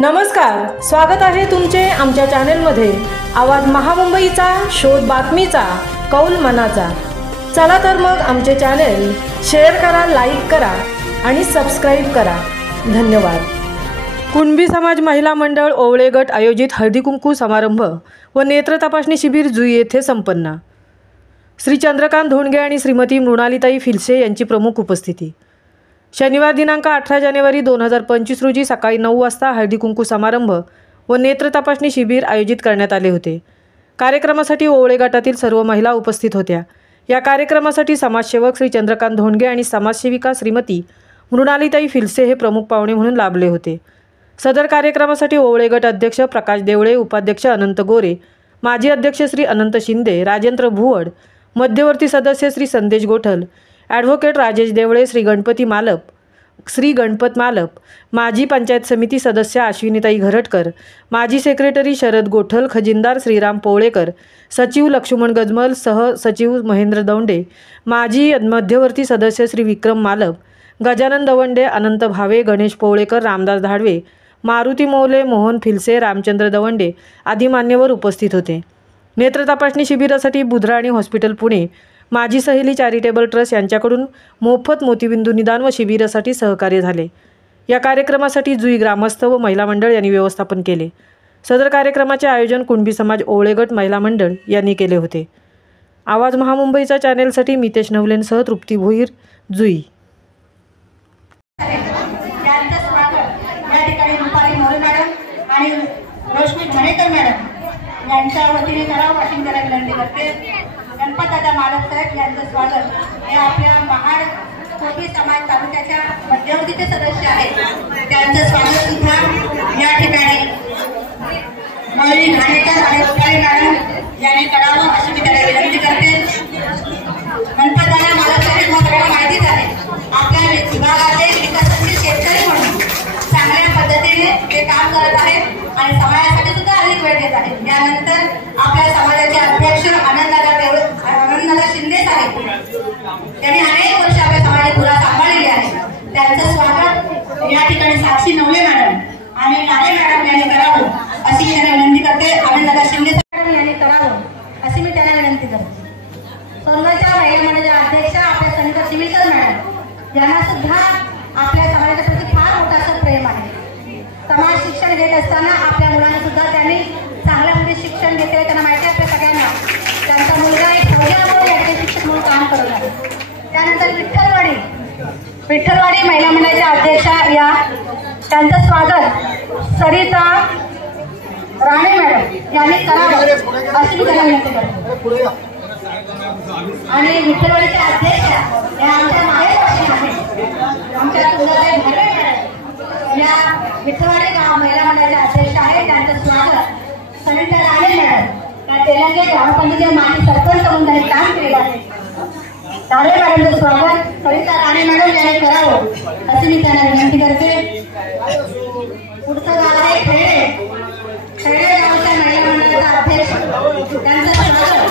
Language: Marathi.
नमस्कार, स्वागत आहे तुमचे आमच्या चॅनलमध्ये। आवाज महामुंबईचा, शोध बातमीचा, कौल मनाचा। चला तर मग आमचे चॅनल शेअर करा, लाईक करा आणि सबस्क्राइब करा। धन्यवाद। कुणबी समाज महिला मंडळ ओवळे गट आयोजित हळदी कुंकू समारंभ व नेत्र तपासणी शिबिर जुई येथे संपन्न। श्री चंद्रकांत धोंडगे आणि श्रीमती मृणालीताई फिलसे यांची प्रमुख उपस्थिती। शनिवार दिनांक 18 जानेवारी 2025 रोजी सकाळी 9 वाजता हळदी कुंकू समारंभ व नेत्र तपासणी शिबिर आयोजित करण्यात आले होते। कार्यक्रमासाठी ओवळे गटातील सर्व महिला उपस्थित होत्या। या कार्यक्रमासाठी समाजसेवक श्री चंद्रकांत धोंडगे आणि समाजसेविका श्रीमती मृणालीताई फिलसे हे प्रमुख पाहुणे म्हणून लाभले होते। सदर कार्यक्रमासाठी ओवळे गट अध्यक्ष प्रकाश देवळे, उपाध्यक्ष अनंत गोरे, माजी अध्यक्ष श्री अनंत शिंदे, राजेंद्र भुवड, मध्यवर्ती सदस्य श्री संदेश गोठल, ॲडव्होकेट राजेश देवळे, श्री गणपत मालप, माजी पंचायत समिती सदस्य अश्विनीताई घरटकर, माजी सेक्रेटरी शरद गोठल, खजिनदार श्रीराम पोवळेकर, सचिव लक्ष्मण गजमल, सह सचिव महेंद्र दौंडे, माजी मध्यवर्ती सदस्य श्री विक्रम मालप, गजानन दवंडे, अनंत भावे, गणेश पोवळेकर, रामदास धाडवे, मारुती मौले, मोहन फिलसे, रामचंद्र दवंडे आदी मान्यवर उपस्थित होते। नेत्र तपासणी शिबिरासाठी बुधराणी हॉस्पिटल पुणे, माझी सहेली चॅरिटेबल ट्रस्ट यांच्याकडून मोफत मोतीबिंदू निदान व शिबिरासाठी सहकार्य झाले। या कार्यक्रमासाठी जुई ग्रामस्थ व महिला मंडळ यांनी व्यवस्थापन केले। सदर कार्यक्रमाचे आयोजन कुणबी समाज ओवळे गट महिला मंडळ यांनी केले होते। आवाज महामुंबईचा चॅनेलसाठी मितेश नवलेंसह तृप्ती भोईर, जुई। गणपतदादा मालक साहेब यांचं स्वागत। हे आपल्या महाड कोटी समाज तालुक्याच्या मध्यवर्तीचे सदस्य आहेत, त्यांचं स्वागत सुद्धा या ठिकाणी मौली घाणेकर आणि रुपाली मॅडम यांनी करावं अशी मी त्याला विनंती करते। गणपतदादा मालक साहेब मला माहितीच आहे, आपल्या विभागाचे विकासाचे शेतकरी म्हणून चांगल्या पद्धतीने ते काम करत आहेत आणि समाजासाठी सुद्धा अधिक वेळ देत आहेत। यानंतर आपल्या समाजाचे अध्यक्ष आनंददादा शिंदे साहेब, त्यांनी अनेक वर्ष आपल्या समाजाची धुरा सांभाळलेली आहे, त्यांचं स्वागत या ठिकाणी साक्षी नवले मॅडम आणि नाळे मॅडम यांनी करावं अशी मी त्यांना विनंती करते। आनंददादा शिंदे साहेब यांनी करावं अशी मी त्यांना विनंती करते। सोनगावच्या महिला मंडळाच्या अध्यक्ष आपल्या संगीता शिमिकर मॅडम यांना सुद्धा आपल्या समाजाच्या प्रति फार मोठं असं प्रेम आहे। समाज शिक्षण घेत असताना आपल्या मुलांना सुद्धा त्यांनी चांगल्या प्रकारे शिक्षण घेतले। त्यांना माहिती आहे आपल्या सगळ्यांना त्यांचा मुलगा एक फौजामध्ये याचे शिक्षक म्हणून काम करत आहे। त्यानंतर विठ्ठलवाडी महिला मंडळाच्या अध्यक्षा या त्यांचं स्वागत सरिता राणे मॅडम यांनी करावं अशी मी त्यांना विनंती करते। आणि विठ्ठलवाडीच्या अध्यक्षा या आमच्या माहेरवासी आहेत, आमच्या तुळजाताई भाटे मॅडम या विठ्ठलवाडी गाव महिला मंडळाच्या अध्यक्षा आहेत, त्यांचं स्वागत सरिता राणे मॅडम या तेलंगे ग्रामपंचायतीचे माजी सरपंच म्हणून त्यांनी काम केलेलं आहे। राणे मॅडमचं स्वागत सरिता राणे मॅडम यांनी करावं अशी मी त्यांना विनंती करते। पुढचं गाव आहे खेडे गावाच्या महिला मंडळाचा अध्यक्ष, त्यांचं स्वागत